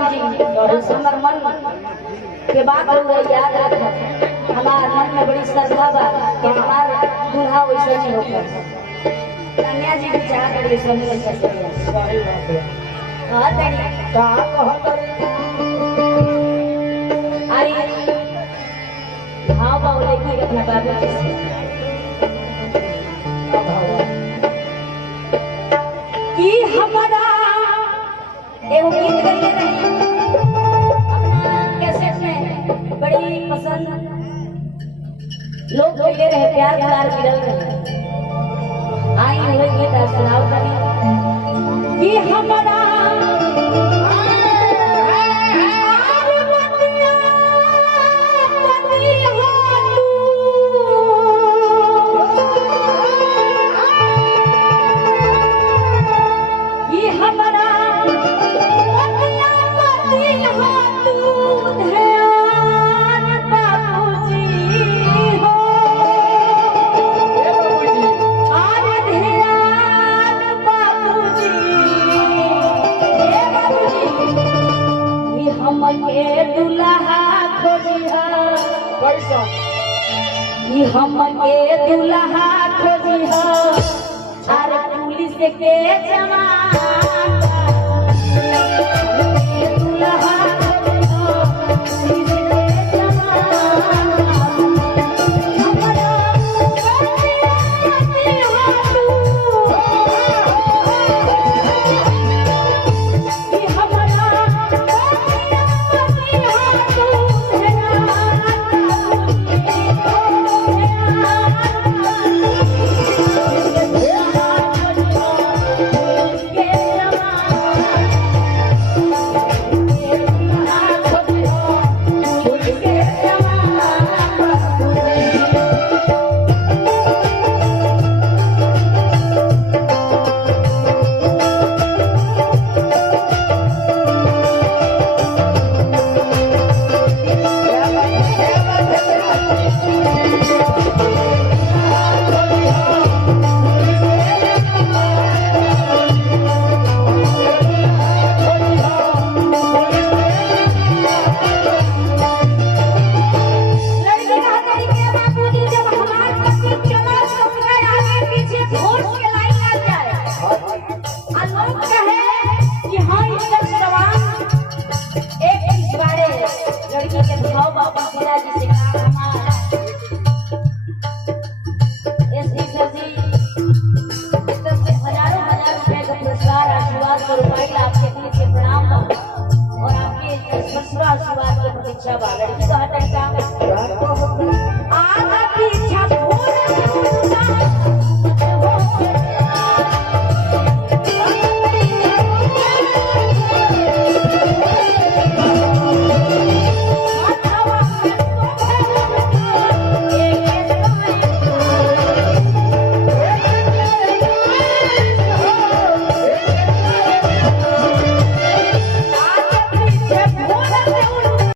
बाबूजी बस हमर मन के बात याद रख। हमार मन में बड़ी श्रद्धा बा कि हमार दूल्हा वैसे नहीं होकर कन्या जी भी चाह कर वैसे नहीं कर सकते। हां तनी का कहत अरे हां बाबू लेके अपना बाबूजी से कि हमारा एगो गीत गाइले रहे अपना कैसेट में बड़ी पसंद लोग गाइले रहे प्यार दुलार गिरल रहे। आई हुए गीत सुनाओ तनी कि हमारा हम के दुल्हा खोजिहा अरे पुलिस के जमाना दुल्हा खोजिहा पुलिस के जमाना हमरा आशीर्वाद की प्रतीक्षा लड़की का